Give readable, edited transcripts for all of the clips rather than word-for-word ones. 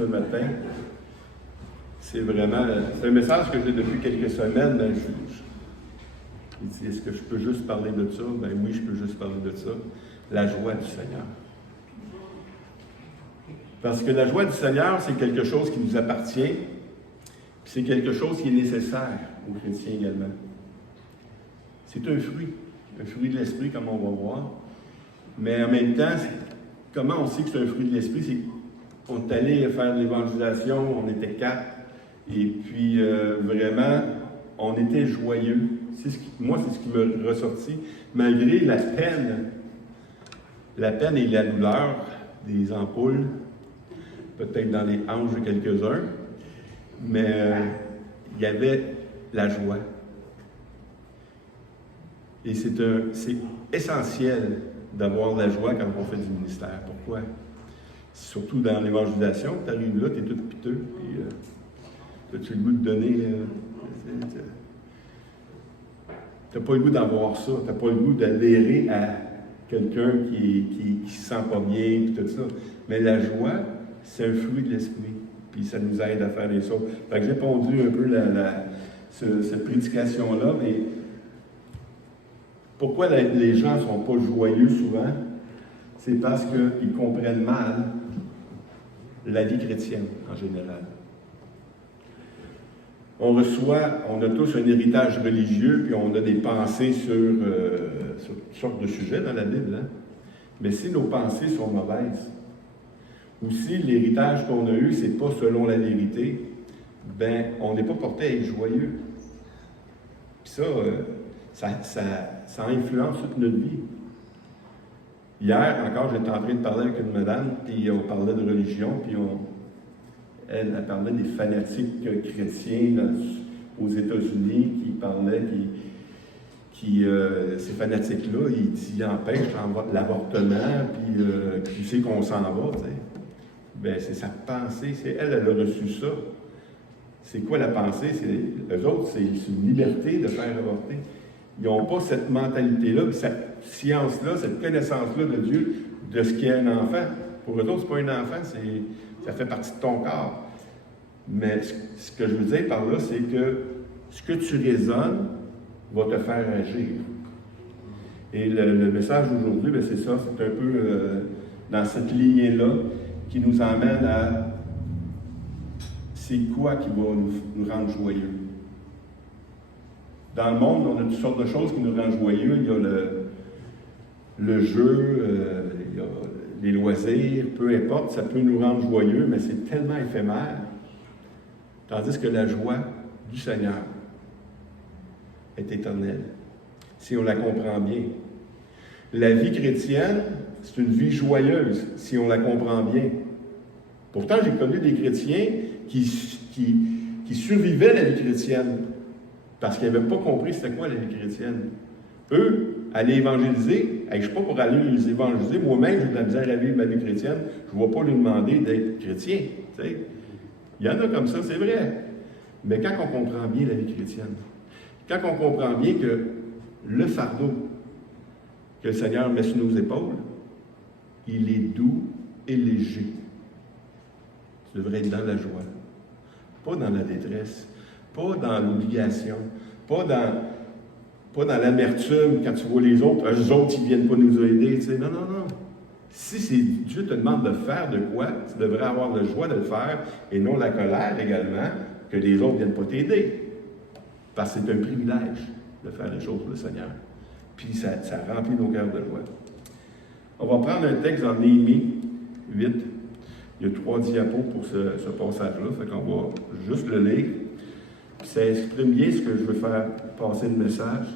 ce matin. C'est un message que j'ai depuis quelques semaines. Ben, il dit, est-ce que je peux juste parler de ça? Ben oui, je peux juste parler de ça. La joie du Seigneur. Parce que la joie du Seigneur, c'est quelque chose qui nous appartient, puis c'est quelque chose qui est nécessaire aux chrétiens également. C'est un fruit de l'esprit, comme on va voir. Mais en même temps, comment on sait que c'est un fruit de l'esprit? C'est qu'on est allé faire de l'évangélisation, on était 4, et puis vraiment, on était joyeux. Moi, c'est ce qui m'a ressorti, malgré la peine et la douleur des ampoules, peut-être dans les hanches de quelques-uns, mais il y avait la joie. Et c'est essentiel d'avoir de la joie quand on fait du ministère. Pourquoi? Surtout dans l'évangélisation, tu arrives là, tu es tout piteux, et as-tu le goût de donner... tu n'as pas le goût d'avoir ça, tu n'as pas le goût d'adhérer à quelqu'un qui ne se sent pas bien, puis tout ça. Mais la joie, c'est un fruit de l'esprit, puis ça nous aide à faire les choses. Fait que j'ai pondu un peu cette prédication-là, mais pourquoi les gens ne sont pas joyeux souvent? C'est parce qu'ils comprennent mal la vie chrétienne en général. On a tous un héritage religieux, puis on a des pensées sur toutes sortes de sujets dans la Bible. Hein? Mais si nos pensées sont mauvaises, ou si l'héritage qu'on a eu, c'est pas selon la vérité, ben on n'est pas porté à être joyeux. Puis ça influence toute notre vie. Hier, encore, j'étais en train de parler avec une madame, puis on parlait de religion, puis elle parlait des fanatiques chrétiens aux États-Unis qui parlaient, ces fanatiques-là, ils empêchent l'avortement, puis tu sais qu'on s'en va, tu sais. Bien, c'est sa pensée, elle a reçu ça. C'est quoi la pensée? Eux autres, c'est une liberté de faire avorter. Ils n'ont pas cette mentalité-là, cette science-là, cette connaissance-là de Dieu, de ce qu'est un enfant. Pour eux autres, ce n'est pas un enfant, ça fait partie de ton corps. Mais ce que je veux dire par là, c'est que ce que tu raisonnes va te faire agir. Et le message d'aujourd'hui, c'est ça, c'est un peu dans cette lignée-là qui nous emmène à c'est quoi qui va nous rendre joyeux. Dans le monde, on a toutes sortes de choses qui nous rendent joyeux. Il y a le jeu, il y a les loisirs, peu importe, ça peut nous rendre joyeux, mais c'est tellement éphémère. Tandis que la joie du Seigneur est éternelle, si on la comprend bien. La vie chrétienne, c'est une vie joyeuse, si on la comprend bien. Pourtant, j'ai connu des chrétiens qui survivaient la vie chrétienne, parce qu'ils n'avaient pas compris c'était quoi la vie chrétienne. Eux, aller évangéliser, je ne suis pas pour aller les évangéliser, moi-même j'ai de la misère à vivre ma vie chrétienne, je ne vais pas lui demander d'être chrétien. T'sais. Il y en a comme ça, c'est vrai. Mais quand on comprend bien la vie chrétienne, quand on comprend bien que le fardeau que le Seigneur met sur nos épaules, il est doux et léger. Tu devrais être dans la joie, pas dans la détresse, pas dans l'obligation, pas dans l'amertume quand tu vois les autres, eux autres, ils ne viennent pas nous aider. Tu sais. Non. Si Dieu te demande de faire de quoi, tu devrais avoir la joie de le faire et non la colère également que les autres ne viennent pas t'aider. Parce que c'est un privilège de faire les choses pour le Seigneur. Puis ça remplit nos cœurs de joie. On va prendre un texte dans Néhémie 8. Il y a 3 diapos pour ce passage-là, fait qu'on va juste le lire. Puis ça exprime bien ce que je veux faire passer le message.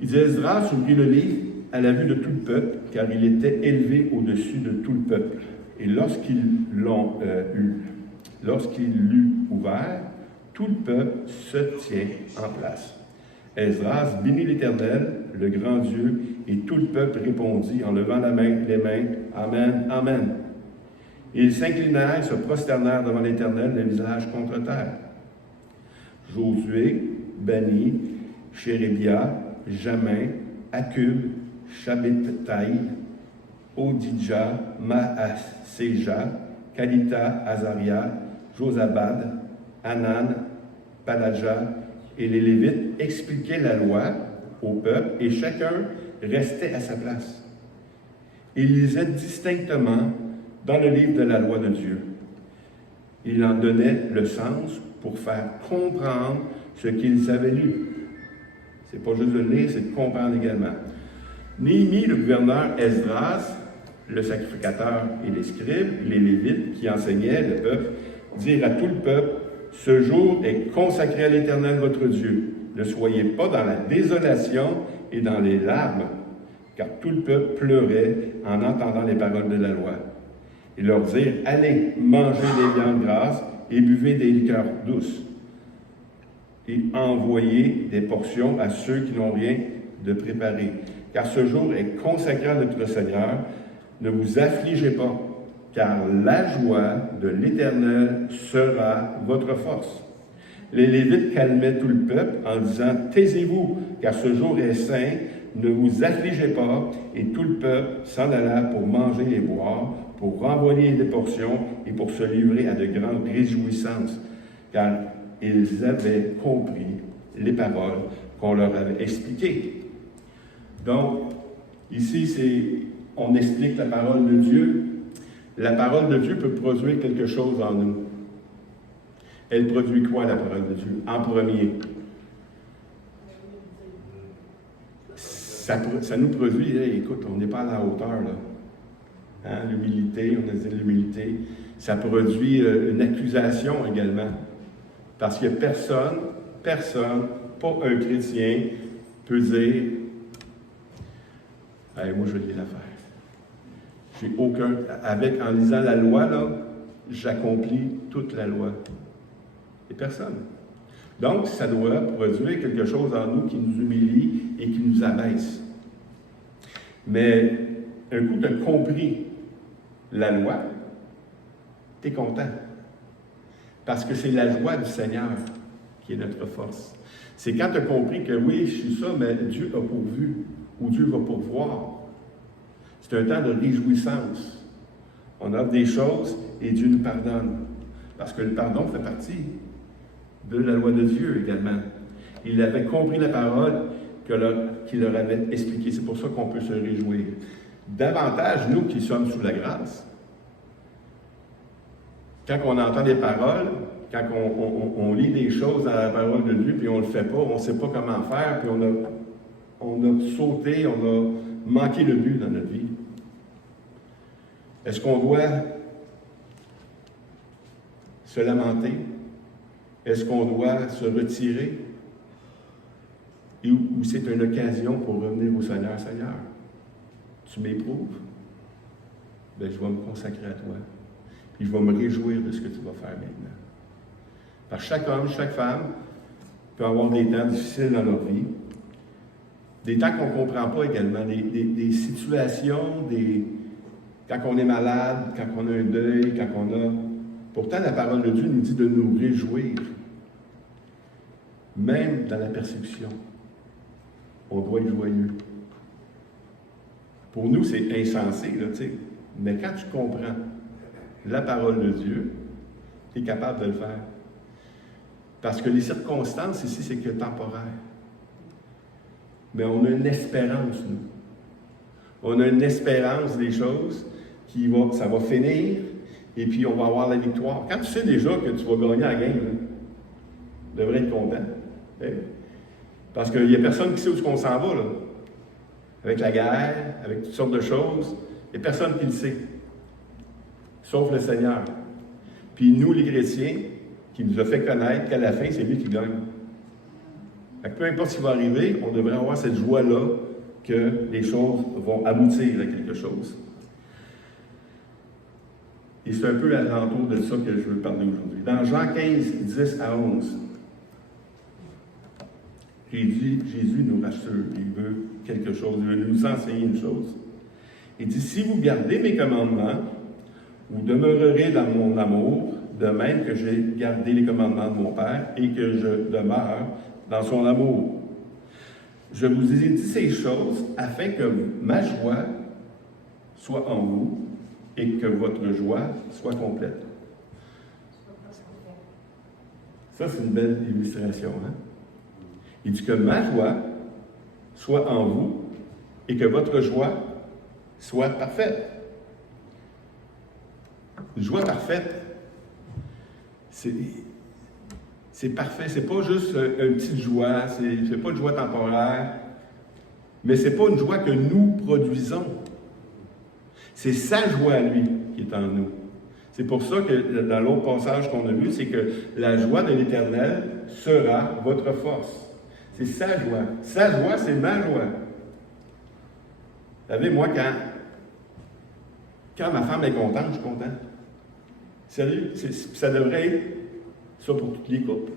Il dit, Esdras ouvrit le livre à la vue de tout le peuple, car il était élevé au-dessus de tout le peuple. Et lorsqu'il l'eut ouvert, tout le peuple se tient en place. Esdras bénit l'Éternel, le grand Dieu, et tout le peuple répondit en levant les mains, Amen, Amen. Et ils s'inclinèrent, se prosternèrent devant l'Éternel, le visage contre terre. Josué, Bani, Chérébia, Jamin, Akub, Shabbetai, Odija, Maaséja, Kalita, Azaria, Josabad, Hanan, Palaja et les Lévites expliquaient la loi au peuple et chacun restait à sa place. Ils lisaient distinctement dans le livre de la loi de Dieu. Il en donnait le sens pour faire comprendre ce qu'ils avaient lu. C'est pas juste de lire, c'est de comprendre également. Néhémie, le gouverneur, Esdras, le sacrificateur et les scribes, les Lévites qui enseignaient le peuple, dirent à tout le peuple, « Ce jour est consacré à l'Éternel votre Dieu. Ne soyez pas dans la désolation et dans les larmes, car tout le peuple pleurait en entendant les paroles de la loi. » Ils leur dirent, « Allez, mangez des viandes grasses et buvez des liqueurs douces, et envoyez des portions à ceux qui n'ont rien de préparé. Car ce jour est consacré à notre Seigneur. Ne vous affligez pas, car la joie de l'Éternel sera votre force. » Les Lévites calmaient tout le peuple en disant, « Taisez-vous, car ce jour est saint, ne vous affligez pas. » Et tout le peuple s'en alla pour manger et boire, pour renvoyer des portions et pour se livrer à de grandes réjouissances, car ils avaient compris les paroles qu'on leur avait expliquées. Donc, ici, on explique la parole de Dieu. La parole de Dieu peut produire quelque chose en nous. Elle produit quoi, la parole de Dieu? En premier, ça nous produit, écoute, on n'est pas à la hauteur, là. Hein, l'humilité, on a dit l'humilité. Ça produit une accusation également. Parce que personne, pas un chrétien, peut dire hey, « moi, je lis l'affaire. J'ai aucun... En lisant la loi, là, j'accomplis toute la loi. » Et personne. Donc, ça doit produire quelque chose en nous qui nous humilie et qui nous abaisse. Mais un coup, tu as compris la loi, tu es content. Parce que c'est la joie du Seigneur qui est notre force. C'est quand tu as compris que oui, je suis ça, mais Dieu a pourvu, ou Dieu va pourvoir. C'est un temps de réjouissance. On offre des choses et Dieu nous pardonne. Parce que le pardon fait partie de la loi de Dieu également. Il avait compris la parole qu'il leur avait expliquée. C'est pour ça qu'on peut se réjouir. Davantage, nous qui sommes sous la grâce, quand on entend des paroles, quand on lit des choses dans la parole de Dieu, puis on ne le fait pas, on ne sait pas comment faire, puis on a sauté, on a manqué le but dans notre vie. Est-ce qu'on doit se lamenter? Est-ce qu'on doit se retirer? Ou c'est une occasion pour revenir au Seigneur? Seigneur, tu m'éprouves? Bien, je vais me consacrer à toi. Puis je vais me réjouir de ce que tu vas faire maintenant. Parce que chaque homme, chaque femme peut avoir des temps difficiles dans leur vie, des temps qu'on ne comprend pas également, des situations, quand on est malade, quand on a un deuil, quand on a... Pourtant, la parole de Dieu nous dit de nous réjouir, même dans la persécution. On doit être joyeux. Pour nous, c'est insensé, là, tu sais. Mais quand tu comprends la parole de Dieu, tu es capable de le faire. Parce que les circonstances ici, c'est que temporaire. Mais on a une espérance, nous. On a une espérance des choses ça va finir, et puis on va avoir la victoire. Quand tu sais déjà que tu vas gagner la game, tu devrais être content. Hein? Parce qu'il n'y a personne qui sait où on s'en va, là. Avec la guerre, avec toutes sortes de choses, il n'y a personne qui le sait. Sauf le Seigneur. Puis nous, les chrétiens, qui nous a fait connaître qu'à la fin, c'est lui qui gagne. Fait que peu importe ce qui va arriver, on devrait avoir cette joie-là que les choses vont aboutir à quelque chose. Et c'est un peu à l'entour de ça que je veux parler aujourd'hui. Dans Jean 15, 10 à 11, Jésus nous rassure, il veut quelque chose, il veut nous enseigner une chose. Il dit, « Si vous gardez mes commandements, vous demeurerez dans mon amour, de même que j'ai gardé les commandements de mon Père et que je demeure dans son amour. Je vous ai dit ces choses afin que ma joie soit en vous et que votre joie soit complète. Ça, c'est une belle illustration. Hein? Il dit que ma joie soit en vous et que votre joie soit parfaite. Une joie parfaite, c'est parfait. C'est pas juste une petite joie, c'est pas une joie temporaire, mais c'est pas une joie que nous produisons. C'est sa joie à lui qui est en nous. C'est pour ça que dans l'autre passage qu'on a vu, c'est que la joie de l'Éternel sera votre force. C'est sa joie. Sa joie, c'est ma joie. Vous savez, moi, quand ma femme est contente, je suis content. Sérieux, ça devrait être ça pour toutes les couples.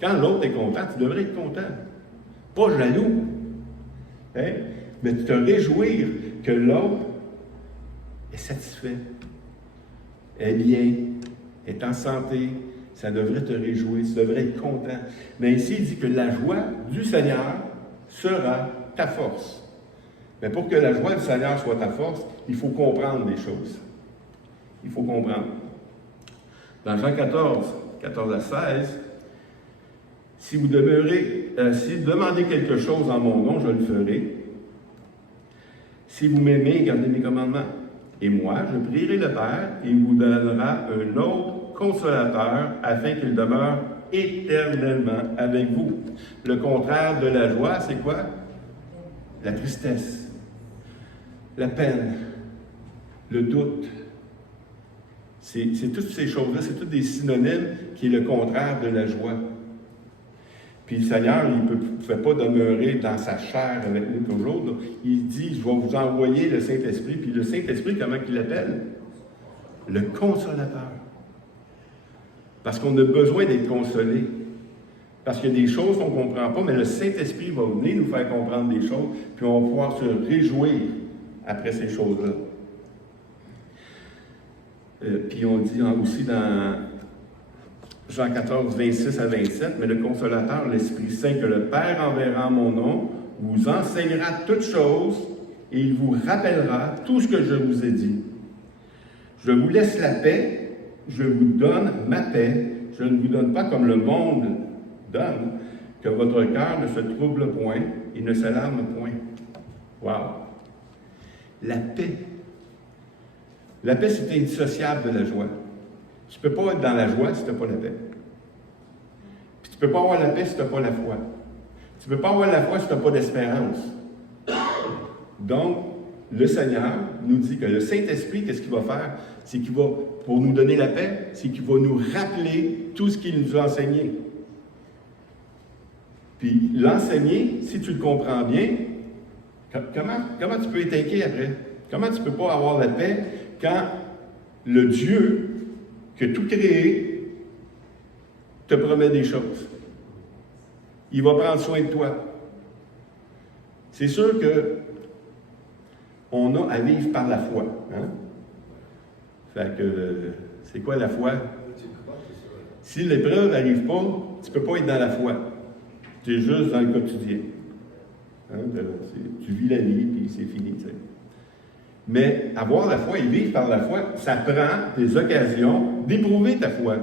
Quand l'autre est content, tu devrais être content. Pas jaloux. Hein? Mais te réjouir que l'autre est satisfait, est bien, est en santé. Ça devrait te réjouir, tu devrais être content. Mais ici, il dit que la joie du Seigneur sera ta force. Mais pour que la joie du Seigneur soit ta force, il faut comprendre les choses. Il faut comprendre. Dans Jean 14, 14 à 16, si vous demandez quelque chose en mon nom, je le ferai. Si vous m'aimez, gardez mes commandements. Et moi, je prierai le Père, et il vous donnera un autre consolateur, afin qu'il demeure éternellement avec vous. Le contraire de la joie, c'est quoi? La tristesse, la peine, le doute. C'est toutes ces choses-là, c'est tous des synonymes qui est le contraire de la joie. Puis le Seigneur, il ne pouvait pas demeurer dans sa chair avec nous toujours. Donc, il dit, je vais vous envoyer le Saint-Esprit. Puis le Saint-Esprit, comment il l'appelle? Le Consolateur. Parce qu'on a besoin d'être consolé. Parce qu'il y a des choses qu'on ne comprend pas, mais le Saint-Esprit va venir nous faire comprendre des choses, puis on va pouvoir se réjouir après ces choses-là. Puis on dit aussi dans Jean 14, 26 à 27, mais le Consolateur, l'Esprit Saint, que le Père enverra en mon nom, vous enseignera toutes choses et il vous rappellera tout ce que je vous ai dit. Je vous laisse la paix, je vous donne ma paix, je ne vous donne pas comme le monde donne, que votre cœur ne se trouble point et ne s'alarme point. Wow! La paix. La paix, c'est indissociable de la joie. Tu ne peux pas être dans la joie si tu n'as pas la paix. Puis tu ne peux pas avoir la paix si tu n'as pas la foi. Tu ne peux pas avoir la foi si tu n'as pas d'espérance. Donc, le Seigneur nous dit que le Saint-Esprit, qu'est-ce qu'il va faire? C'est qu'il va, pour nous donner la paix, c'est qu'il va nous rappeler tout ce qu'il nous a enseigné. Puis l'enseigner, si tu le comprends bien, comment tu peux être inquiet après? Comment tu ne peux pas avoir la paix quand le Dieu qui a tout créé te promet des choses? Il va prendre soin de toi. C'est sûr que on a à vivre par la foi. Hein? Fait que, c'est quoi la foi? Si l'épreuve n'arrive pas, tu ne peux pas être dans la foi. Tu es juste dans le quotidien. Hein? Tu vis la vie, puis c'est fini. T'sais. Mais avoir la foi et vivre par la foi, ça prend des occasions d'éprouver ta foi.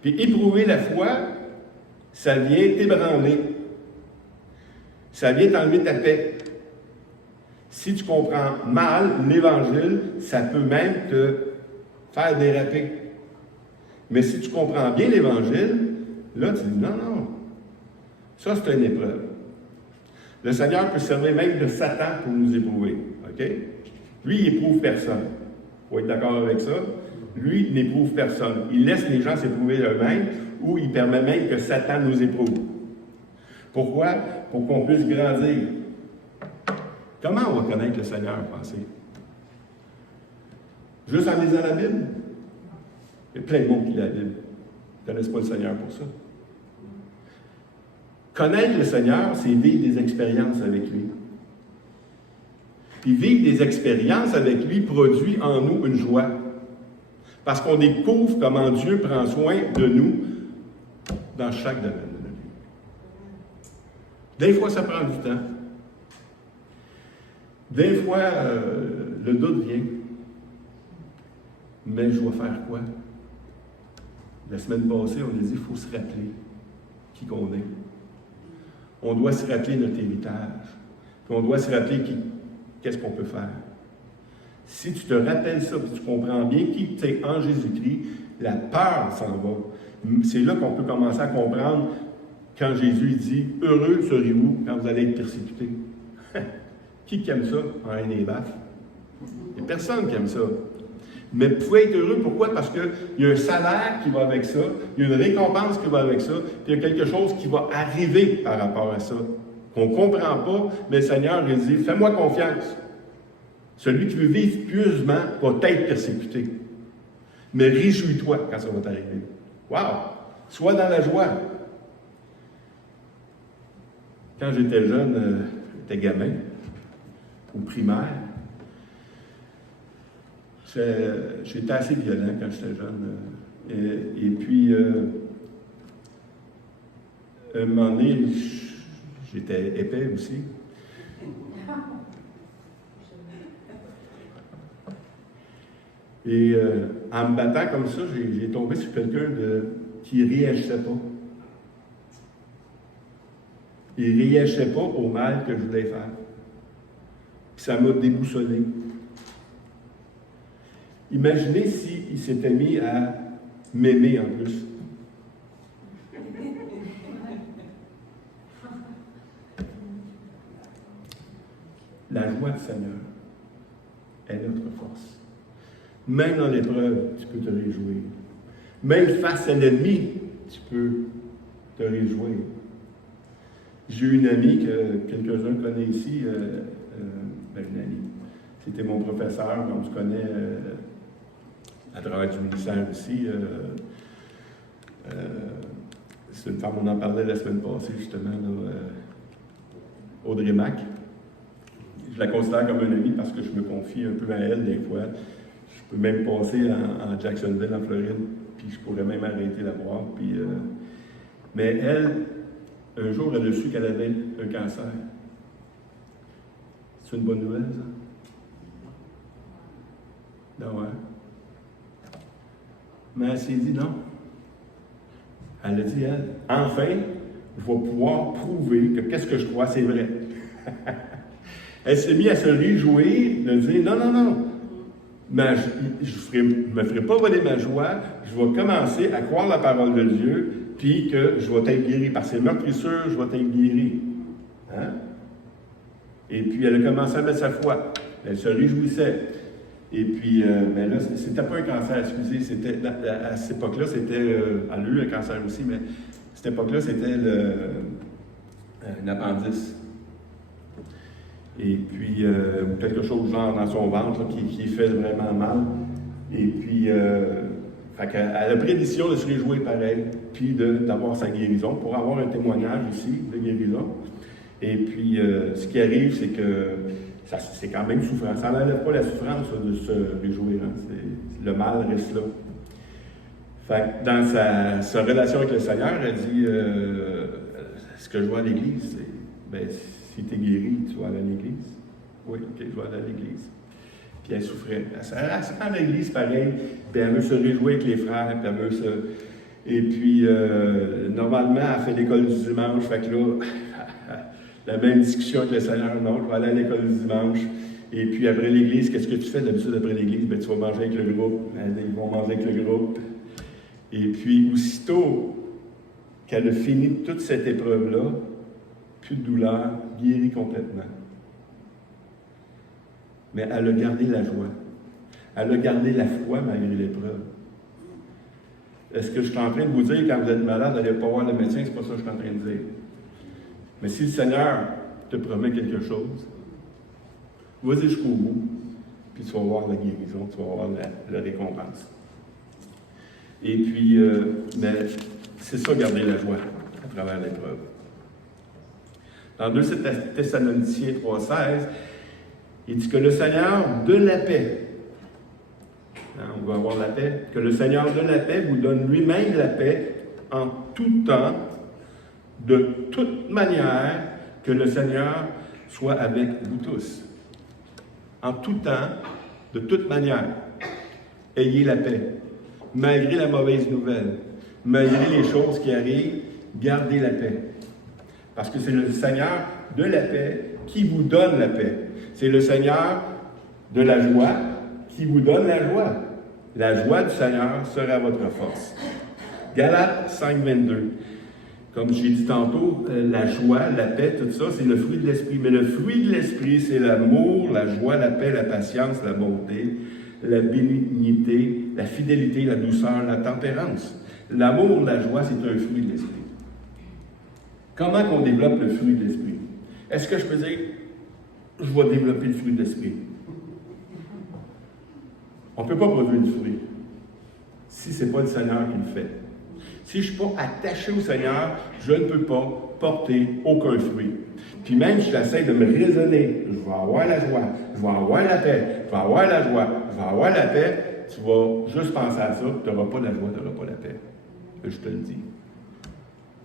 Puis éprouver la foi, ça vient t'ébranler. Ça vient t'enlever ta paix. Si tu comprends mal l'Évangile, ça peut même te faire déraper. Mais si tu comprends bien l'Évangile, là, tu dis non. Ça, c'est une épreuve. Le Seigneur peut servir même de Satan pour nous éprouver. OK? Lui, il n'éprouve personne. Il faut être d'accord avec ça. Lui, il n'éprouve personne. Il laisse les gens s'éprouver eux-mêmes ou il permet même que Satan nous éprouve. Pourquoi? Pour qu'on puisse grandir. Comment on va connaître le Seigneur, pensez? Juste en lisant la Bible? Il y a plein de monde qui lit la Bible. Ils ne connaissent pas le Seigneur pour ça. Connaître le Seigneur, c'est vivre des expériences avec lui. Puis vivre des expériences avec lui produit en nous une joie. Parce qu'on découvre comment Dieu prend soin de nous dans chaque domaine de notre vie. Des fois, ça prend du temps. Des fois, le doute vient. Mais je dois faire quoi? La semaine passée, on a dit qu'il faut se rappeler qui qu'on est. On doit se rappeler notre héritage. Puis on doit se rappeler qu'est-ce qu'on peut faire. Si tu te rappelles ça, puis tu comprends bien qui tu es en Jésus-Christ, la peur s'en va. C'est là qu'on peut commencer à comprendre quand Jésus dit « Heureux serez-vous quand vous allez être persécutés. » Qui aime ça en haine et baffe? Il n'y a personne qui aime ça. Mais vous pouvez être heureux, pourquoi? Parce qu'il y a un salaire qui va avec ça, il y a une récompense qui va avec ça, puis il y a quelque chose qui va arriver par rapport à ça. Qu'on ne comprend pas, mais le Seigneur il dit « Fais-moi confiance. Celui qui veut vivre pieusement va être persécuté. Mais réjouis-toi quand ça va t'arriver. » Wow! Sois dans la joie. Quand j'étais jeune, j'étais gamin, au primaire, j'étais assez violent quand j'étais jeune. Et puis, un moment donné, j'étais épais aussi. Et en me battant comme ça, j'ai tombé sur quelqu'un qui ne réagissait pas. Il ne réagissait pas au mal que je voulais faire. Puis ça m'a déboussolé. Imaginez s'il s'était mis à m'aimer en plus. La joie du Seigneur est notre force. Même dans l'épreuve, tu peux te réjouir. Même face à l'ennemi, tu peux te réjouir. J'ai une amie que quelques-uns connaissent ici, une amie. C'était mon professeur, comme tu connais, à travers du ministère aussi. C'est une femme, on en parlait la semaine passée, justement, là, Audrey Mac. Je la considère comme une amie parce que je me confie un peu à elle des fois. Je peux même passer en Jacksonville, en Floride, puis je pourrais même arrêter la voir. Puis, mais elle, un jour, elle a su qu'elle avait un cancer. C'est une bonne nouvelle, ça? Non, hein? Mais elle s'est dit non. Elle a dit, elle, enfin, je vais pouvoir prouver que qu'est-ce que je crois, c'est vrai. Elle s'est mise à se réjouir, de dire, non, non, non, mais je ne me ferai pas voler ma joie, je vais commencer à croire la parole de Dieu, puis que je vais être guéri. Par ses meurtrissures, je vais être guéri. Hein? Et puis, elle a commencé à mettre sa foi. Elle se réjouissait. Et puis, ben là, c'était pas un cancer, excusez, c'était, à cette époque-là, c'était, elle a eu un cancer aussi, mais à cette époque-là, c'était un appendice. Et puis, quelque chose genre dans son ventre là, qui fait vraiment mal. Et puis, elle a pris décision de se réjouir pareil, puis d'avoir sa guérison, pour avoir un témoignage aussi de guérison. Et puis, ce qui arrive, c'est que c'est quand même souffrant. Ça n'enlève pas la souffrance de se réjouir. Hein. Le mal reste là. Fait que dans sa relation avec le Seigneur, elle dit ce que je vois à l'Église, c'est si tu es guéri, tu vas aller à l'Église. Oui, ok, je vais aller à l'Église. Puis elle souffrait. Elle se rend à l'Église pareil, puis elle veut se réjouir avec les frères, puis elle veut se. Et puis, normalement, elle fait l'école du dimanche, fait que là, la même discussion avec le Seigneur, non, je vais aller à l'école du dimanche. Et puis après l'église, qu'est-ce que tu fais d'habitude après l'église? Ben, tu vas manger avec le groupe. Ils vont manger avec le groupe. Et puis, aussitôt qu'elle a fini toute cette épreuve-là, plus de douleur, guérie complètement. Mais elle a gardé la joie. Elle a gardé la foi malgré l'épreuve. Est-ce que je suis en train de vous dire, quand vous êtes malade, d'aller pas voir le médecin? C'est pas ça que je suis en train de dire. Mais si le Seigneur te promet quelque chose, vas-y jusqu'au bout, puis tu vas voir la guérison, tu vas voir la récompense. Et puis, mais c'est ça, garder la joie à travers l'épreuve. Dans 2 Thessaloniciens 3,16, il dit que le Seigneur de la paix, on va avoir la paix, que le Seigneur de la paix vous donne lui-même la paix en tout temps, de toute manière, que le Seigneur soit avec vous tous. En tout temps, de toute manière. ayez la paix. Malgré la mauvaise nouvelle, malgré les choses qui arrivent, gardez la paix. Parce que c'est le Seigneur de la paix qui vous donne la paix. C'est le Seigneur de la joie qui vous donne la joie. La joie du Seigneur sera votre force. Galates 5, 22. Comme j'ai dit tantôt, la joie, la paix, tout ça, c'est le fruit de l'esprit. Mais le fruit de l'esprit, c'est l'amour, la joie, la paix, la patience, la bonté, la bénignité, la fidélité, la douceur, la tempérance. L'amour, la joie, c'est un fruit de l'esprit. Comment qu'on développe le fruit de l'esprit? Est-ce que je peux dire, je vais développer le fruit de l'esprit? On ne peut pas produire du fruit si ce n'est pas le Seigneur qui le fait. Si je ne suis pas attaché au Seigneur, je ne peux pas porter aucun fruit. Puis même si j'essaie de me raisonner, je vais avoir la joie, je vais avoir la paix, je vais avoir la joie, je vais avoir la paix, tu vas juste penser à ça, tu n'auras pas la joie, tu n'auras pas la paix. Je te le dis.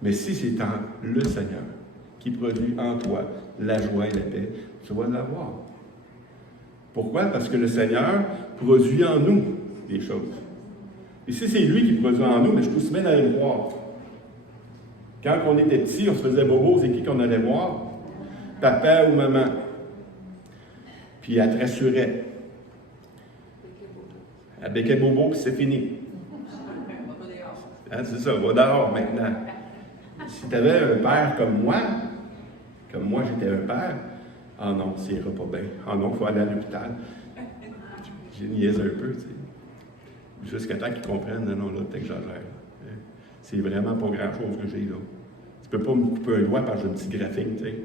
Mais si c'est en le Seigneur qui produit en toi la joie et la paix, tu vas l'avoir. Pourquoi? Parce que le Seigneur produit en nous des choses. Et si c'est lui qui produit en nous, mais je peux se mettre à aller le voir. Quand on était petit, on se faisait bobo, c'est qui qu'on allait voir? Papa ou maman. Puis elle te rassurait. Elle béquait bobo, puis c'est fini. Hein, c'est ça, va dehors maintenant. Si tu avais un père comme moi j'étais un père, ah non, ça ira pas bien. Ah non, il faut aller à l'hôpital. J'ai niaisé un peu, tu sais. Jusqu'à temps qu'ils comprennent, non, là, t'exagères. C'est vraiment pas grand-chose que j'ai là. Tu peux pas me couper un doigt parce que j'ai un petit graphing, tu sais.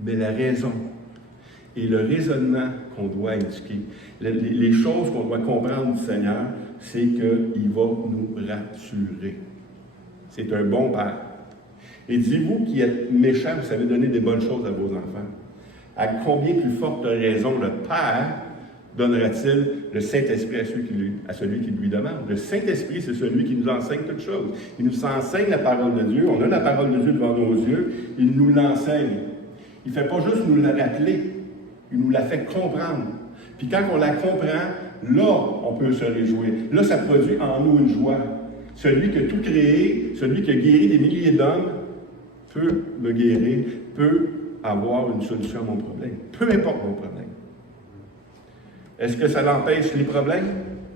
Mais la raison et le raisonnement qu'on doit indiquer, les choses qu'on doit comprendre du Seigneur, c'est qu'il va nous rassurer. C'est un bon Père. Et dis-vous qui êtes méchant, vous savez donner des bonnes choses à vos enfants. À combien plus forte raison le Père donnera-t-il le Saint-Esprit à celui qui lui demande? Le Saint-Esprit, c'est celui qui nous enseigne toutes choses. Il nous enseigne la parole de Dieu. On a la parole de Dieu devant nos yeux. Il nous l'enseigne. Il ne fait pas juste nous la rappeler. Il nous la fait comprendre. Puis quand on la comprend, là, on peut se réjouir. Là, ça produit en nous une joie. Celui qui a tout créé, celui qui a guéri des milliers d'hommes, peut me guérir, peut avoir une solution à mon problème. Peu importe mon problème. Est-ce que ça l'empêche les problèmes?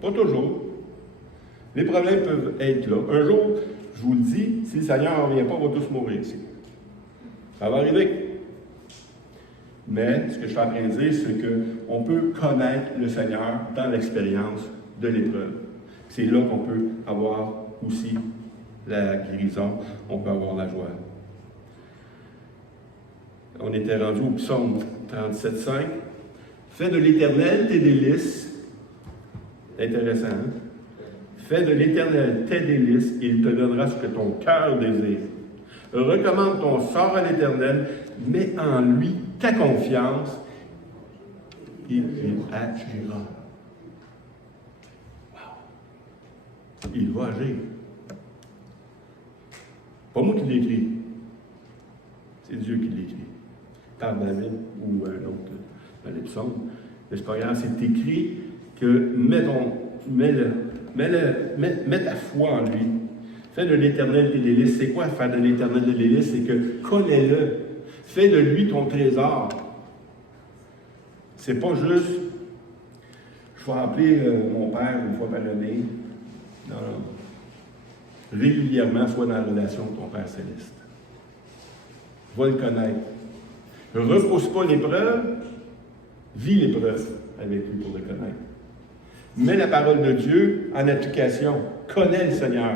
Pas toujours. Les problèmes peuvent être là. Un jour, je vous le dis, si le Seigneur n'en revient pas, on va tous mourir ici. Ça va arriver. Mais ce que je suis en train de dire, c'est qu'on peut connaître le Seigneur dans l'expérience de l'épreuve. C'est là qu'on peut avoir aussi la guérison, on peut avoir la joie. On était rendu au psaume 37,5. Fais de l'Éternel tes délices. Intéressant, hein? Fais de l'Éternel tes délices, et il te donnera ce que ton cœur désire. Recommande ton sort à l'Éternel, mets en lui ta confiance, et il agira. Wow! Il va agir. Pas moi qui l'écris. C'est Dieu qui l'écrit. Par David ou un autre dans les psaumes. Mais c'est pas grave, c'est écrit que mets ta foi en lui. Fais de l'Éternel tes délices. C'est quoi faire de l'Éternel tes délices? C'est que connais-le. Fais de lui ton trésor. C'est pas juste, je vais appeler mon père une fois par année. Non, non. Régulièrement, sois dans la relation de ton Père Céleste. Va le connaître. Ne repousse pas l'épreuve, vis l'épreuve avec lui pour le connaître. Mets la parole de Dieu en application. Connais le Seigneur.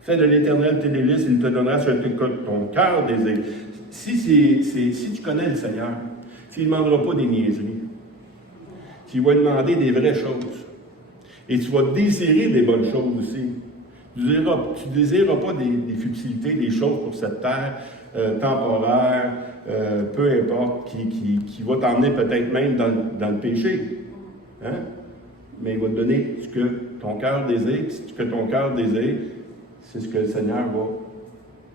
Fais de l'Éternel tes délices, il te donnera ce que ton cœur désire. Si tu connais le Seigneur, s'il ne demandera pas des niaiseries, s'il va demander des vraies choses, et tu vas désirer des bonnes choses aussi. Tu ne désireras pas des futilités, des choses pour cette terre temporaire, peu importe, qui va t'emmener peut-être même dans le péché. Hein? Mais il va te donner ce que ton cœur désire. Ce que ton cœur désire, c'est ce que le Seigneur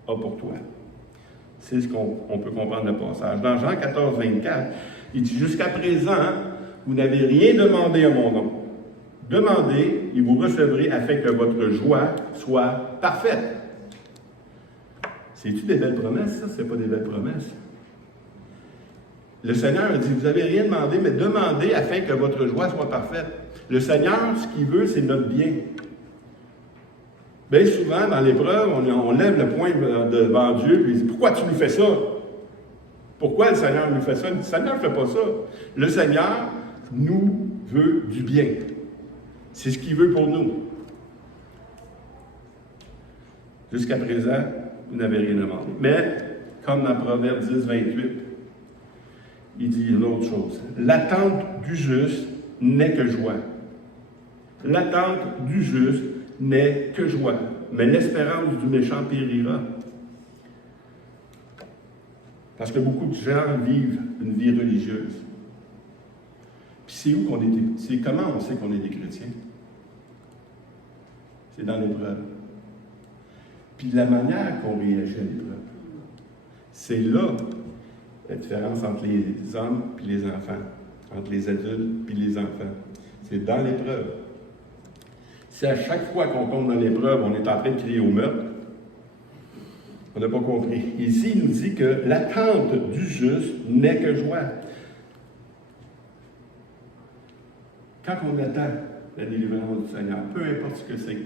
a pour toi. C'est ce qu'on peut comprendre le passage. Dans Jean 14, 24, il dit « Jusqu'à présent, vous n'avez rien demandé en mon nom. Demandez et vous recevrez afin que votre joie soit parfaite. C'est-tu des belles promesses, ça? C'est pas des belles promesses. Le Seigneur a dit, vous n'avez rien demandé, mais demandez afin que votre joie soit parfaite. Le Seigneur, ce qu'il veut, c'est notre bien. Bien souvent, dans l'épreuve, on lève le poing devant Dieu, puis il dit, pourquoi tu nous fais ça? Pourquoi le Seigneur nous fait ça? Le Seigneur ne fait pas ça. Le Seigneur nous veut du bien. C'est ce qu'il veut pour nous. Jusqu'à présent, vous n'avez rien demandé. Mais, comme dans Proverbe 10, 28, il dit une autre chose. L'attente du juste n'est que joie. L'attente du juste n'est que joie. Mais l'espérance du méchant périra. Parce que beaucoup de gens vivent une vie religieuse. Puis c'est où qu'on est? C'est comment on sait qu'on est des chrétiens? C'est dans l'épreuve. Puis la manière qu'on réagit à l'épreuve. C'est là la différence entre les hommes et les enfants, entre les adultes et les enfants. C'est dans l'épreuve. Si à chaque fois qu'on tombe dans l'épreuve, on est en train de crier au meurtre, on n'a pas compris. Ici, il nous dit que l'attente du juste n'est que joie. Quand on attend la délivrance du Seigneur, peu importe ce que c'est,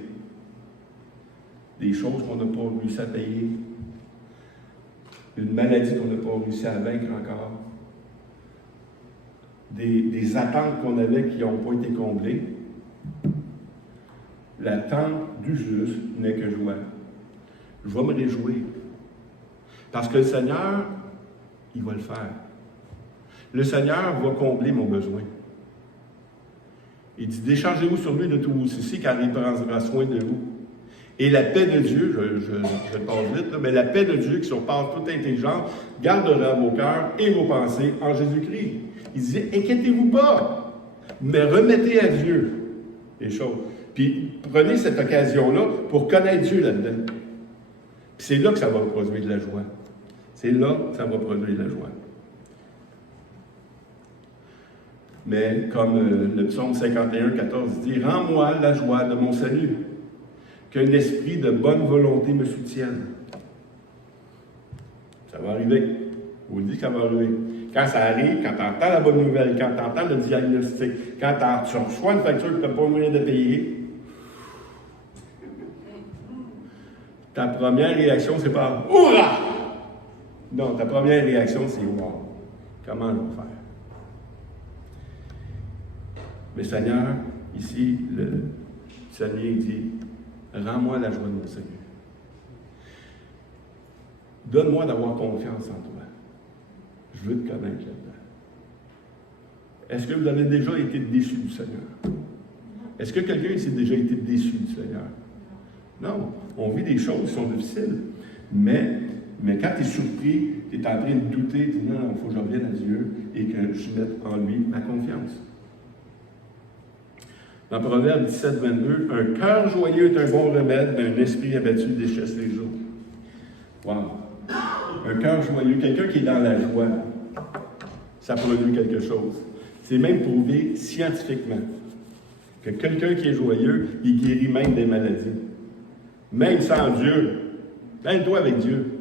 des choses qu'on n'a pas réussi à payer, une maladie qu'on n'a pas réussi à vaincre encore, des attentes qu'on avait qui n'ont pas été comblées, l'attente du juste n'est que joie. Je vais me réjouir. Parce que le Seigneur, il va le faire. Le Seigneur va combler mon besoin. Il dit, déchargez-vous sur lui de tous vos soucis, car il prendra soin de vous. Et la paix de Dieu, je passe vite, là, mais la paix de Dieu qui surpasse toute intelligence, gardera vos cœurs et vos pensées en Jésus-Christ. Il dit, inquiétez-vous pas, mais remettez à Dieu les choses. Puis prenez cette occasion-là pour connaître Dieu là-dedans. Puis c'est là que ça va produire de la joie. C'est là que ça va produire de la joie. Mais comme le psaume 51, 14 dit, « Rends-moi la joie de mon salut, qu'un esprit de bonne volonté me soutienne. » Ça va arriver. Je vous dis que ça va arriver. Quand ça arrive, quand tu entends la bonne nouvelle, quand tu entends le diagnostic, quand tu reçois une facture que tu n'as pas moyen de payer, ta première réaction, c'est pas « Hourra! » Non, ta première réaction, c'est « Wow! Comment je vais faire? » Mais Seigneur, ici, le psalmier dit « Rends-moi la joie de mon Seigneur. Donne-moi d'avoir confiance en toi. Je veux te connaître là-dedans. » Est-ce que vous avez déjà été déçu du Seigneur? Est-ce que quelqu'un ici a déjà été déçu du Seigneur? Non. On vit des choses qui sont difficiles. Mais quand tu es surpris, tu es en train de douter, tu dis non, il faut que je revienne à Dieu et que je mette en lui ma confiance. Dans Proverbe 17, 22, un cœur joyeux est un bon remède, mais un esprit abattu déchasse les jours. Wow! Un cœur joyeux, quelqu'un qui est dans la joie, ça produit quelque chose. C'est même prouvé scientifiquement que quelqu'un qui est joyeux, il guérit même des maladies. Même sans Dieu. Même toi avec Dieu.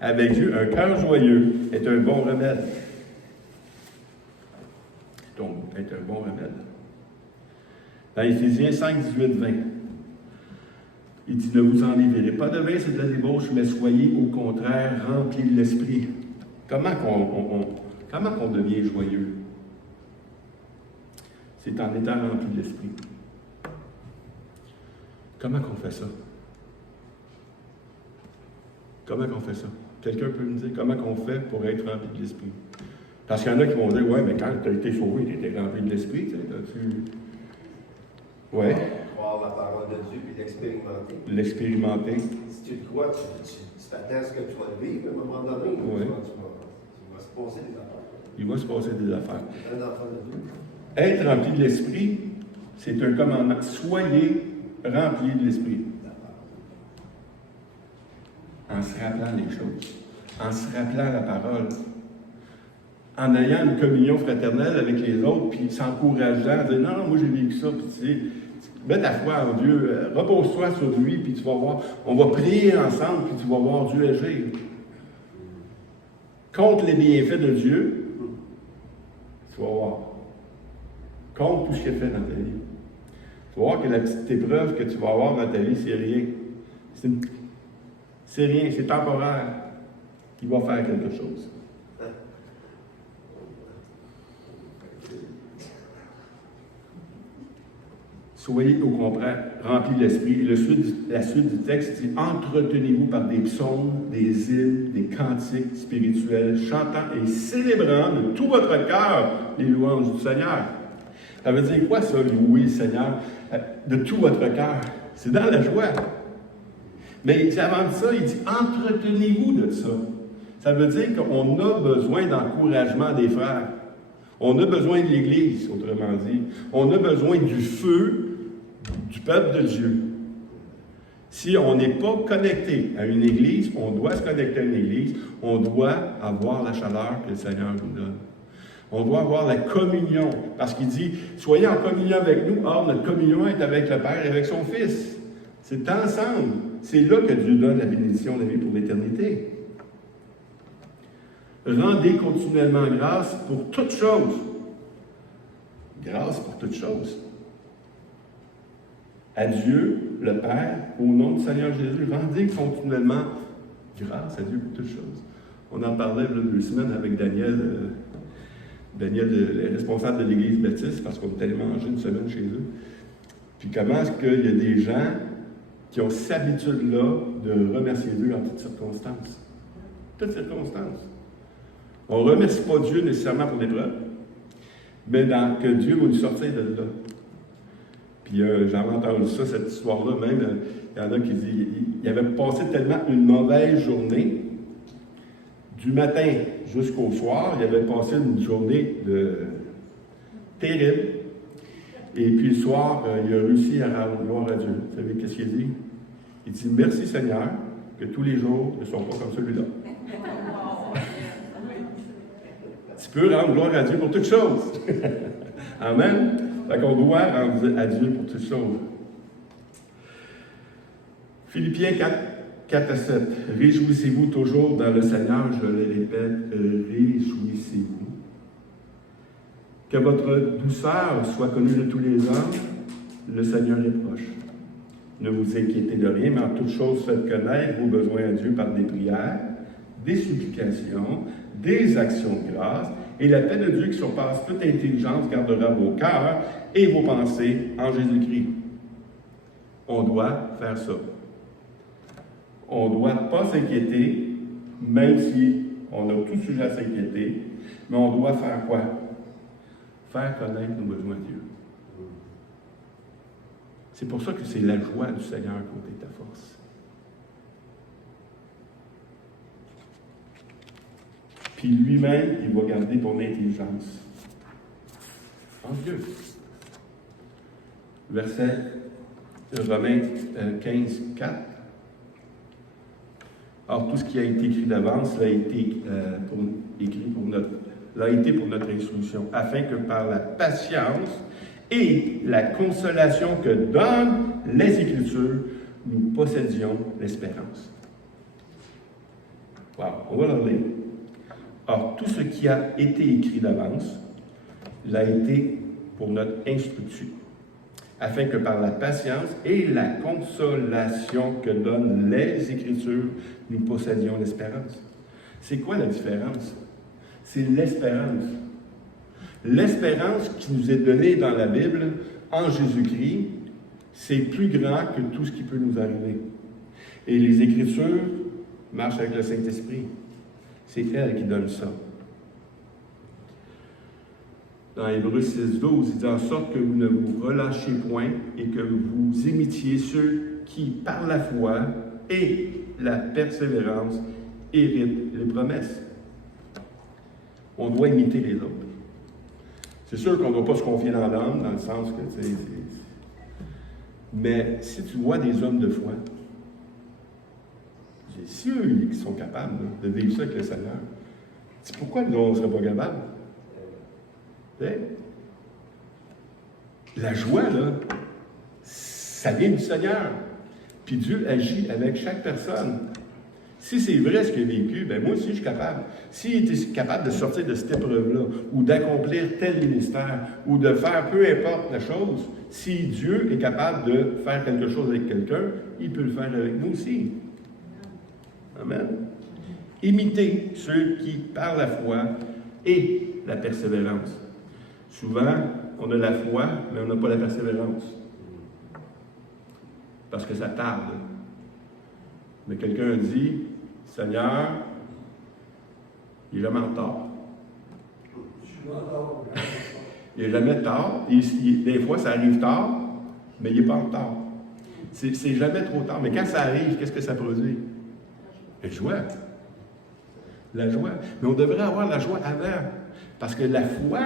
Avec Dieu, un cœur joyeux est un bon remède. Donc, est un bon remède. Dans Éphésiens 5, 18, 20, il dit, ne vous enlivrez pas de vin, c'est de la débauche, mais soyez au contraire remplis de l'esprit. Comment qu'on devient joyeux? C'est en étant rempli de l'esprit. Comment qu'on fait ça? Comment qu'on fait ça? Quelqu'un peut me dire comment qu'on fait pour être rempli de l'esprit? Parce qu'il y en a qui vont dire, ouais, mais quand tu as été sauvé, tu étais rempli de l'esprit, tu sais, ouais. Croire la parole de Dieu et l'expérimenter. L'expérimenter. Si tu le crois, tu t'attends à ce que tu vas le vivre à un moment donné. Oui. Il va se passer des affaires. Il va se passer des affaires. Un enfant de Dieu. Être rempli de l'esprit, c'est un commandement. Soyez remplis de l'esprit. En se rappelant les choses. En se rappelant la parole. en ayant une communion fraternelle avec les autres, puis s'encourageant, dire non, moi j'ai vécu ça, puis tu sais, mets ta foi en Dieu, repose-toi sur lui, puis tu vas voir, on va prier ensemble, puis tu vas voir Dieu agir. Contre les bienfaits de Dieu, tu vas voir. Contre tout ce qu'il a fait dans ta vie. Tu vas voir que la petite épreuve que tu vas avoir dans ta vie, c'est rien. C'est rien, c'est temporaire. Il va faire quelque chose. Soyez au contraire remplis de l'esprit. La suite du texte dit: entretenez-vous par des psaumes, des hymnes, des cantiques spirituels, chantant et célébrant de tout votre cœur les louanges du Seigneur. Ça veut dire quoi, ça, louer le Seigneur de tout votre cœur? C'est dans la joie. Mais il dit, avant ça, il dit: entretenez-vous de ça. Ça veut dire qu'on a besoin d'encouragement des frères. On a besoin de l'Église, autrement dit. On a besoin du feu du peuple de Dieu. Si on n'est pas connecté à une Église, on doit se connecter à une Église, on doit avoir la chaleur que le Seigneur nous donne. On doit avoir la communion, parce qu'il dit: soyez en communion avec nous. Or, notre communion est avec le Père et avec son Fils. C'est ensemble. C'est là que Dieu donne la bénédiction de la vie pour l'éternité. Rendez continuellement grâce pour toutes choses. Grâce pour toutes choses. À Dieu, le Père, au nom du Seigneur Jésus, rendez continuellement grâce à Dieu pour toutes choses. On en parlait il y a 2 semaines avec Daniel, le responsable de l'Église baptiste, parce qu'on est allé manger une semaine chez eux. Puis comment est-ce qu'il y a des gens qui ont cette habitude-là de remercier Dieu en toutes circonstances. Toutes circonstances. On ne remercie pas Dieu nécessairement pour l'épreuve, mais que Dieu va nous sortir de là. Puis j'avais entendu ça, cette histoire-là, même, il y en a qui disent, il avait passé tellement une mauvaise journée, du matin jusqu'au soir, il avait passé une journée terrible, et puis le soir, il a réussi à rendre gloire à Dieu. Vous savez qu'est-ce qu'il dit? Il dit: merci Seigneur, que tous les jours ne sont pas comme celui-là. Tu peux rendre gloire à Dieu pour toutes choses. Amen. Fait qu'on doit rendre à Dieu pour toutes choses. Philippiens 4 à 7. Réjouissez-vous toujours dans le Seigneur, je le répète, réjouissez-vous. Que votre douceur soit connue de tous les hommes, le Seigneur est proche. Ne vous inquiétez de rien, mais en toute chose faites connaître vos besoins à Dieu par des prières, des supplications, des actions de grâce, et la paix de Dieu qui surpasse toute intelligence gardera vos cœurs et vos pensées en Jésus-Christ. On doit faire ça. On ne doit pas s'inquiéter, même si on a tout sujet à s'inquiéter, mais on doit faire quoi? Faire connaître nos besoins à Dieu. C'est pour ça que c'est la joie du Seigneur côté de ta force. Puis lui-même, il va garder ton intelligence en Dieu. Verset Romains 15, 4. Or, tout ce qui a été écrit d'avance l'a été pour notre instruction, afin que par la patience et la consolation que donnent les Écritures, nous possédions l'espérance. Wow, on va le lire. Or, tout ce qui a été écrit d'avance l'a été pour notre instruction, afin que par la patience et la consolation que donnent les Écritures, nous possédions l'espérance. C'est quoi la différence? C'est l'espérance. L'espérance qui nous est donnée dans la Bible, en Jésus-Christ, c'est plus grand que tout ce qui peut nous arriver. Et les Écritures marchent avec le Saint-Esprit. C'est elle qui donne ça. Dans Hébreux 6,12, il dit: en sorte que vous ne vous relâchiez point et que vous imitiez ceux qui, par la foi et la persévérance, héritent les promesses. On doit imiter les autres. C'est sûr qu'on ne doit pas se confier dans l'homme, dans le sens que, tu sais, mais si tu vois des hommes de foi, si eux qui sont capables de vivre ça avec le Seigneur, c'est pourquoi nous, on ne serait pas capables? Tu sais? La joie, là, ça vient du Seigneur. Puis Dieu agit avec chaque personne. Si c'est vrai ce qu'il a vécu, bien moi aussi je suis capable. S'il était capable de sortir de cette épreuve-là, ou d'accomplir tel ministère, ou de faire peu importe la chose, si Dieu est capable de faire quelque chose avec quelqu'un, il peut le faire avec nous aussi. Amen. Imitez ceux qui, par la foi et la persévérance. Souvent, on a la foi, mais on n'a pas la persévérance. Parce que ça tarde. Mais quelqu'un a dit, Seigneur, il n'est jamais en retard. Il n'est jamais tard. Des fois, ça arrive tard, mais il n'est pas en retard. C'est jamais trop tard. Mais quand ça arrive, qu'est-ce que ça produit? La joie. La joie. Mais on devrait avoir la joie avant. Parce que la foi,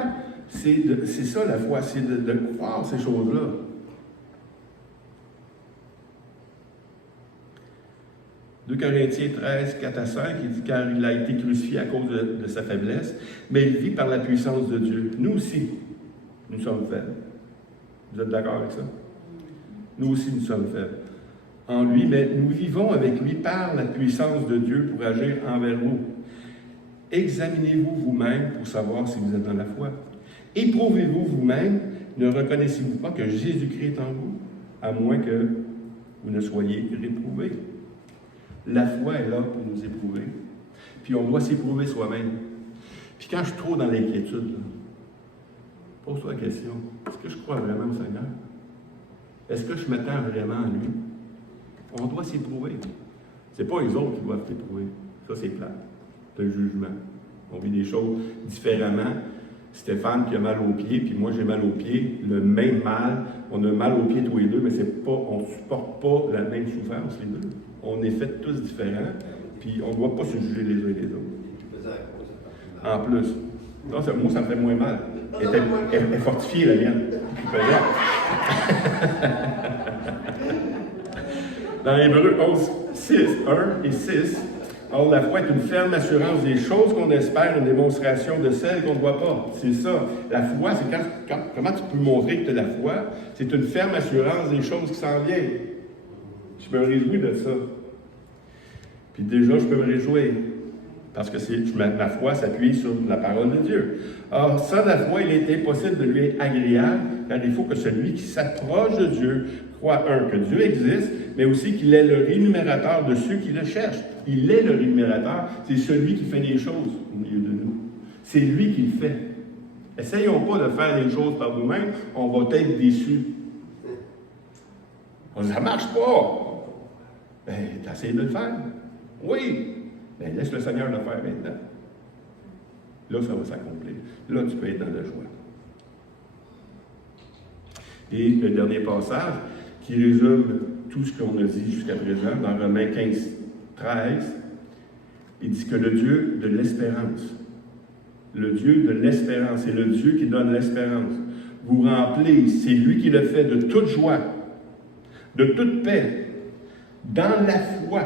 c'est ça la foi, c'est de croire ces choses-là. 2 Corinthiens 13, 4 à 5, il dit « Car il a été crucifié à cause de sa faiblesse, mais il vit par la puissance de Dieu. » Nous aussi, nous sommes faibles. Vous êtes d'accord avec ça? Nous aussi, nous sommes faibles. En lui, mais nous vivons avec lui par la puissance de Dieu pour agir envers vous. Examinez-vous vous-même pour savoir si vous êtes dans la foi. Éprouvez-vous vous-même, ne reconnaissez-vous pas que Jésus-Christ est en vous, à moins que vous ne soyez réprouvés. La foi est là pour nous éprouver. Puis on doit s'éprouver soi-même. Puis quand je suis trop dans l'inquiétude, pose-toi la question, est-ce que je crois vraiment au Seigneur? Est-ce que je m'attends vraiment à lui? On doit s'éprouver. C'est pas les autres qui doivent t'éprouver. Ça, c'est plat. C'est un jugement. On vit des choses différemment. Stéphane qui a mal aux pieds, puis moi j'ai mal aux pieds, le même mal. On a mal aux pieds tous les deux, mais c'est pas, on ne supporte pas la même souffrance, les deux. On est fait tous différents, puis on ne doit pas se juger les uns et les autres. En plus. Non, moi, ça me fait moins mal. Elle est fortifiée, la mienne. Dans Hébreux 11, 6, 1 et 6, or la foi est une ferme assurance des choses qu'on espère, une démonstration de celles qu'on ne voit pas. C'est ça. La foi, c'est comment tu peux montrer que tu as la foi? C'est une ferme assurance des choses qui s'en viennent. Je me réjouis de ça. Puis déjà, je peux me réjouir. Parce que ma foi s'appuie sur la parole de Dieu. Or, sans la foi, il est impossible de lui être agréable, car il faut que celui qui s'approche de Dieu croit, que Dieu existe, mais aussi qu'il est le rémunérateur de ceux qui le cherchent. Il est le rémunérateur, c'est celui qui fait les choses au milieu de nous. C'est lui qui le fait. Essayons pas de faire les choses par nous-mêmes, on va être déçus. Ça ne marche pas. Ben, t'essayes de le faire. Oui. Ben, laisse le Seigneur le faire maintenant. Là, ça va s'accomplir. Là, tu peux être dans la joie. Et le dernier passage, qui résume tout ce qu'on a dit jusqu'à présent, dans Romains 15, 13, il dit que le Dieu de l'espérance, le Dieu de l'espérance, c'est le Dieu qui donne l'espérance, vous remplit, c'est lui qui le fait de toute joie, de toute paix, dans la foi,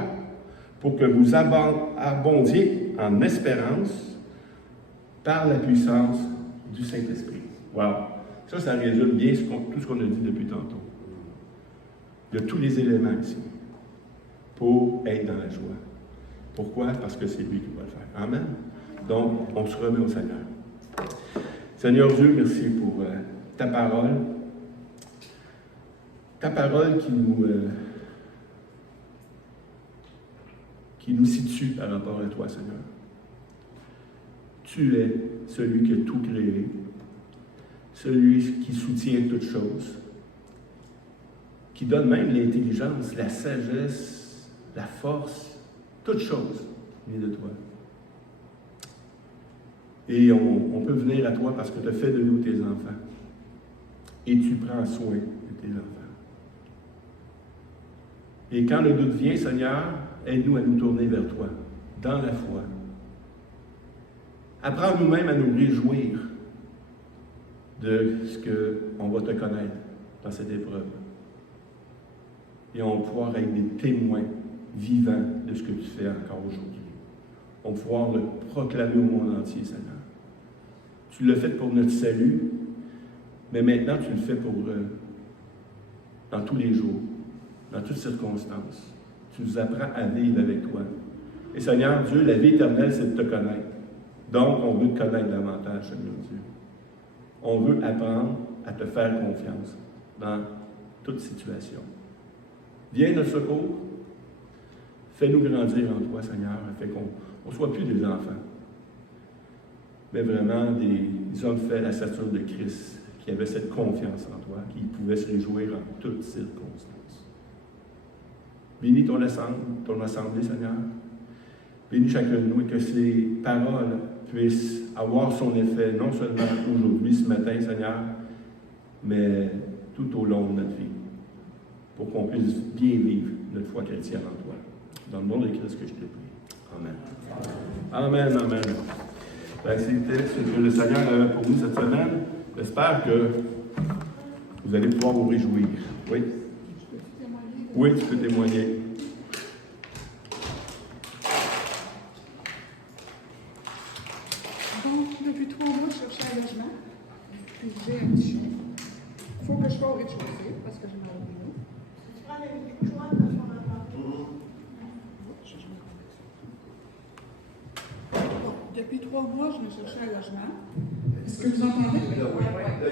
pour que vous abondiez en espérance par la puissance du Saint-Esprit. Wow! Ça résume bien tout ce qu'on a dit depuis tantôt. Il y a tous les éléments ici pour être dans la joie. Pourquoi? Parce que c'est lui qui va le faire. Amen. Donc, on se remet au Seigneur. Seigneur Dieu, merci pour ta parole. Ta parole qui nous situe par rapport à toi, Seigneur. Tu es celui qui a tout créé, celui qui soutient toutes choses, qui donne même l'intelligence, la sagesse, la force, toutes choses venues de toi. Et on peut venir à toi parce que tu as fait de nous tes enfants. Et tu prends soin de tes enfants. Et quand le doute vient, Seigneur, aide-nous à nous tourner vers toi, dans la foi. Apprends nous-mêmes à nous réjouir de ce qu'on va te connaître dans cette épreuve. Et on va pouvoir être des témoins vivants de ce que tu fais encore aujourd'hui. On va pouvoir le proclamer au monde entier, Seigneur. Tu l'as fait pour notre salut, mais maintenant tu le fais pour dans tous les jours, dans toutes circonstances. Tu nous apprends à vivre avec toi. Et Seigneur Dieu, la vie éternelle, c'est de te connaître. Donc, on veut te connaître davantage, Seigneur Dieu. On veut apprendre à te faire confiance dans toute situation. Viens notre secours. Fais-nous grandir en toi, Seigneur, afin qu'on ne soit plus des enfants, mais vraiment des hommes faits à la stature de Christ, qui avaient cette confiance en toi, qui pouvaient se réjouir en toutes circonstances. Bénis ton assemblée, Seigneur. Bénis chacun de nous et que ces paroles puissent avoir son effet, non seulement aujourd'hui, ce matin, Seigneur, mais tout au long de notre vie, pour qu'on puisse bien vivre notre foi chrétienne en toi. Dans le nom de Christ que je te prie. Amen. Amen, amen. Ben, c'était ce que le Seigneur avait pour nous cette semaine. J'espère que vous allez pouvoir vous réjouir. Oui? Oui, tu peux témoigner. Donc, depuis 3 mois, je cherchais un logement. Puis j'ai un petit chien. Il faut que je sois au rez-de-chaussée parce que j'ai mal au genou. Tu prends les choix de son enfant. Bon, depuis 3 mois, je me cherchais un logement. Est-ce que vous entendez? Là,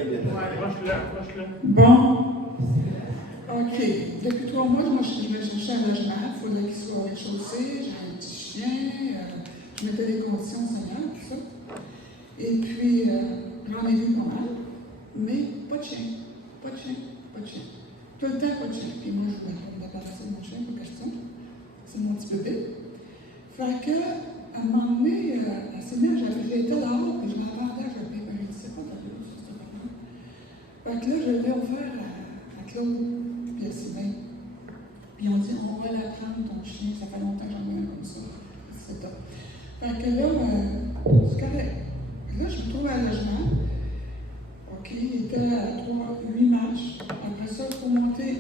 il est Proche-le. Bon. OK. Depuis 3 mois, je me cherchais un logement. Il fallait qu'il soit au rez-de-chaussée. J'ai un petit chien. Je mettais des conditions, Seigneur, tout ça. Et puis, j'en ai vu pas mal. Mais pas de chien. Pas de chien. Pas de chien. Tout le temps, pas de chien. Puis moi, je voulais me débarrasser de mon chien, pas question. C'est mon petit bébé. Fait que, à un moment donné, la semaine, j'étais dehors, puis je m'attendais, j'avais un c'est pas d'allure, c'est pas. Fait que là, je l'ai offert à Claude, puis à Sylvain. Puis on dit, on va la prendre, ton chien, ça fait longtemps que j'en ai un comme ça. C'est top. Fait que là, c'est correct. Là, je me trouve à un logement. OK, il était à 8 marches. Après ça, il faut monter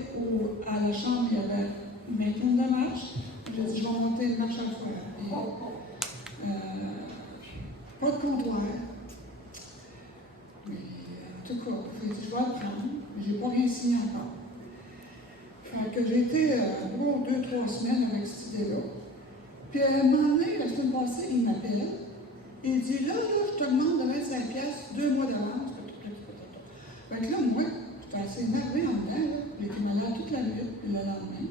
à la chambre, il y avait une vingtaine de marches. J'ai dit, je vais monter une marche à la fois. Et, pas de comptoir. Mais en tout cas, j'ai dit, je vais le prendre, mais je n'ai pas rien signé encore. Fait que j'ai été pour 2-3 semaines avec cette idée-là. Puis à un moment donné, la semaine passée, il m'appelle. Il dit, là, je te demande de mettre 5 piastres, 2 mois d'avance. Fait que là, moi, j'étais assez énervée en dedans, là. J'ai été malade toute la nuit, puis le lendemain.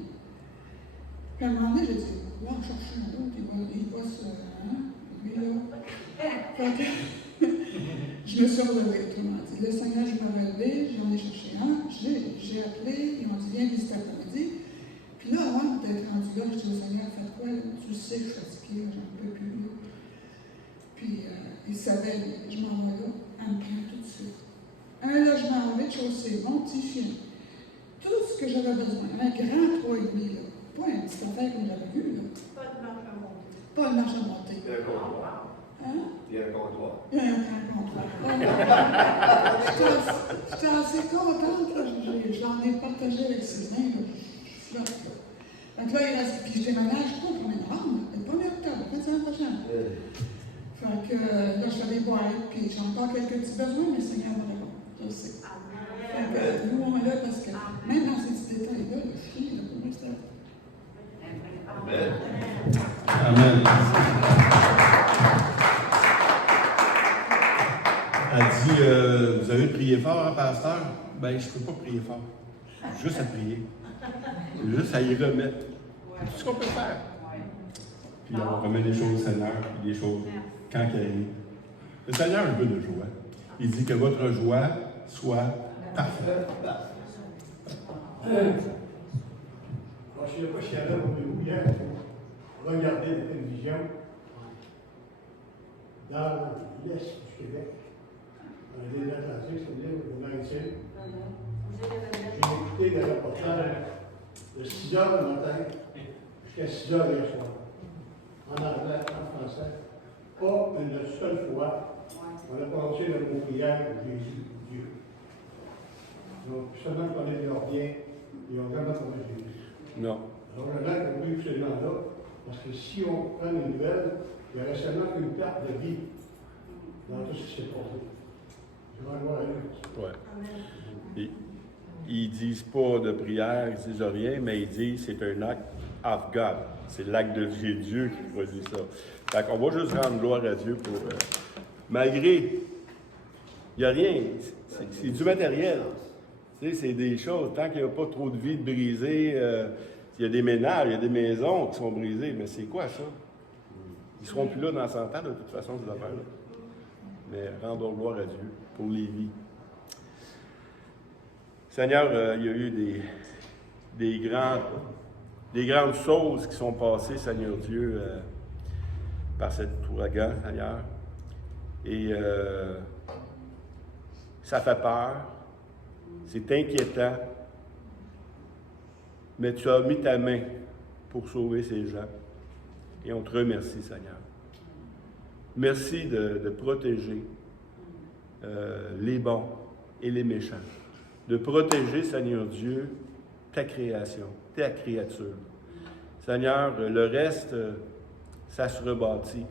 Puis à un moment donné, j'ai dit, va en chercher un autre, il va se. Lui, là. Fait que je me suis relevée, autrement dit. Le Seigneur, je me relevé, j'en ai cherché un, j'ai appelé, ils m'ont dit, viens visiter après-midi. Puis là, avant d'être rendu là, je dis au Seigneur, faites quoi, là? Tu sais que je suis fatiguée, j'en peux plus, là. Puis il savait, je m'en vais là, elle me prend tout de suite. Un logement au rez-de-chaussée, mon petit chien, tout ce que j'avais besoin, un grand 3,5, là. Pas un petit affaire comme j'avais vu, là. Pas de marche à monter. Pas de marche à monter. Il y a un comptoir. Hein? Il y a un comptoir. Il y a un grand comptoir. J'étais assez contente, là. Je l'en ai partagé avec Sylvain, là. Je suis flotte, là. Donc là, il reste, puis je déménage pas pour 1er novembre, le 1er octobre, la semaine prochaine. Fait que là, je fais des boîtes, puis j'ai encore quelques petits besoins, mais le Seigneur me répond. Je le sais. Fait que nous, on est là parce que même dans ces petits détails-là, le chien, là, pour moi, c'est. Amen. Amen. Elle dit, vous avez prié fort, hein, pasteur? Ben, je ne peux pas prier fort. Juste à prier. Juste à y remettre. C'est tout ce qu'on peut faire. Puis on remet les choses au Seigneur, puis les choses quand elles arrivent. Le Seigneur a un peu de joie. Il dit que votre joie soit parfaite. Alors, je ne sais pas si elle a vous hier, regardez la télévision dans l'Est du Québec, dans l'île Atlantique, c'est-à-dire au Maritime. J'ai écouté le reportage de 6 h le matin jusqu'à 6 h hier soir, en anglais, en français. Pas une seule fois, on a prononcé le mot prière Jésus, Dieu. Donc, seulement qu'on est leur bien, ils ont vraiment connu Jésus. Non. Alors, je vais conclure ces gens-là, parce que si on prend les nouvelles, il y aurait seulement une perte de vie dans tout ce qui s'est passé. Je vais gloire à Dieu. Ouais. Amen. Ils disent pas de prière, ils disent rien, mais ils disent c'est un acte of God. C'est l'acte de Dieu qui produit ça. Fait qu'on va juste rendre gloire à Dieu pour. Malgré, il n'y a rien. C'est du matériel. Tu sais, c'est des choses. Tant qu'il n'y a pas trop de vies brisées, il y a des ménages, il y a des maisons qui sont brisées. Mais c'est quoi ça? Ils ne seront plus là dans 100 ans, de toute façon, ces affaires-là. Mais rendons gloire à Dieu pour les vies. Seigneur, il y a eu des grandes choses qui sont passées, Seigneur Dieu, par cet ouragan, Seigneur. Et ça fait peur, c'est inquiétant, mais tu as mis ta main pour sauver ces gens. Et on te remercie, Seigneur. Merci de protéger les bons et les méchants. De protéger, Seigneur Dieu, ta création, ta créature. Seigneur, le reste, ça se rebâtit.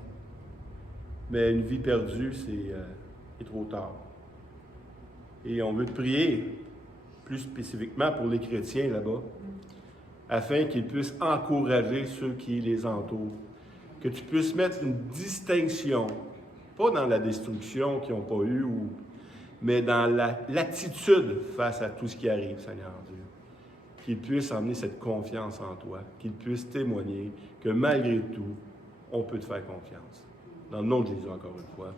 Mais une vie perdue, c'est trop tard. Et on veut te prier, plus spécifiquement pour les chrétiens là-bas, afin qu'ils puissent encourager ceux qui les entourent. Que tu puisses mettre une distinction, pas dans la destruction qu'ils n'ont pas eue, mais dans l'attitude face à tout ce qui arrive, Seigneur Dieu. Qu'ils puissent emmener cette confiance en toi, qu'ils puissent témoigner que malgré tout, on peut te faire confiance. Dans le nom de Jésus, encore une fois.